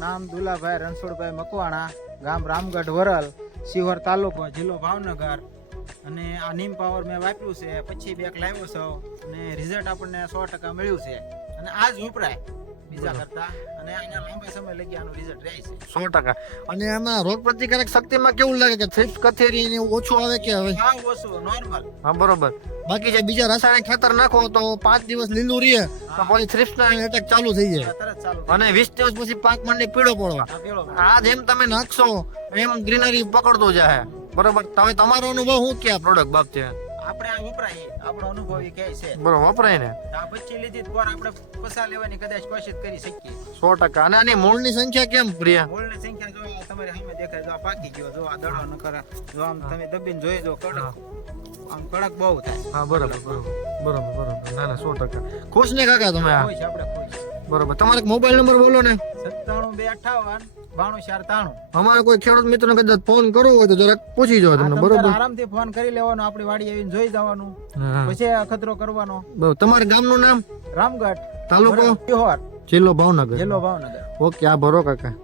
નામ દુલાભાઈ રણછોડભાઈ મકવાણા, ગામ રામગઢ વરલ, શિહોર તાલુકો, જિલ્લો ભાવનગર. અને આ નીમ પાવર મેં વાપર્યું છે, પછી બેક લાવ્યો છું અને રિઝલ્ટ આપણને 100% મળ્યું છે. અને આ જ વપરાય બીજા કરતા, અને આના લાંબા સમય લગી આનું રિઝલ્ટ રહે છે 100%. અને આમાં રોગ પ્રતિકારક શક્તિમાં કેવું લાગે કે થ્રિપ્સ કથેરી ને એવું ઓછું આવે કે હવે? હા, ઓછું નોર્મલ. હા, બરોબર. બાકી જે બીજા રાસાયણિક ખાતર નાખો તો 5 દિવસ લીલું રહે તો પછી થ્રિપ્સ ના એટેક ચાલુ થઈ જાય, તરત ચાલુ. અને 20 દિવસ પછી પાક માંડી પીળો પડવા. આ પેલો આ જેમ તમે નાખશો એમ ગ્રીનરી પકડતો જાય. બરોબર. તમે તમારો અનુભવ શું કે આ પ્રોડક્ટ બાબતે? આપણે આ વપરાય, આપણો અનુભવ એ કહે છે. બરોબર, વપરાય ને? આ પછી લીધી તો આપણે પસા લેવાની કદાચ કોશિશ કરી શકીએ 100%. અને આની મૂળની સંખ્યા કેમ પ્રિયા? મૂળની સંખ્યા જો તમારી સામે દેખાય, જો આ પાકી ગયો, જો આ દડો ન કરે, જો આમ તમે દબીને જોઈ જો કડક, આમ કડક બહુ થાય. હા, બરોબર. ના ના, 100%. ખુશ ને કાકા તમે? આ ખુશ, આપણે ખુશ. બરોબર. તમારો મોબાઈલ નંબર બોલો ને. 97 258 92 493. અમારે કોઈ ખેડૂત મિત્રને કદાચ ફોન કરવો હોય તો જરાક પૂછી જાવ તમને. બરોબર. આરામથી ફોન કરી લેવાનો, આપણી વાડી આવીને જોઈ જવાનું, પછી અખતરો કરવાનો. બરોબર. તમારા ગામનું નામ? રામગઢ, તાલુકો? શિહોર, જિલ્લો ભાવનગર. જિલ્લો ભાવનગર. ઓકે, આ ભરો કાકા.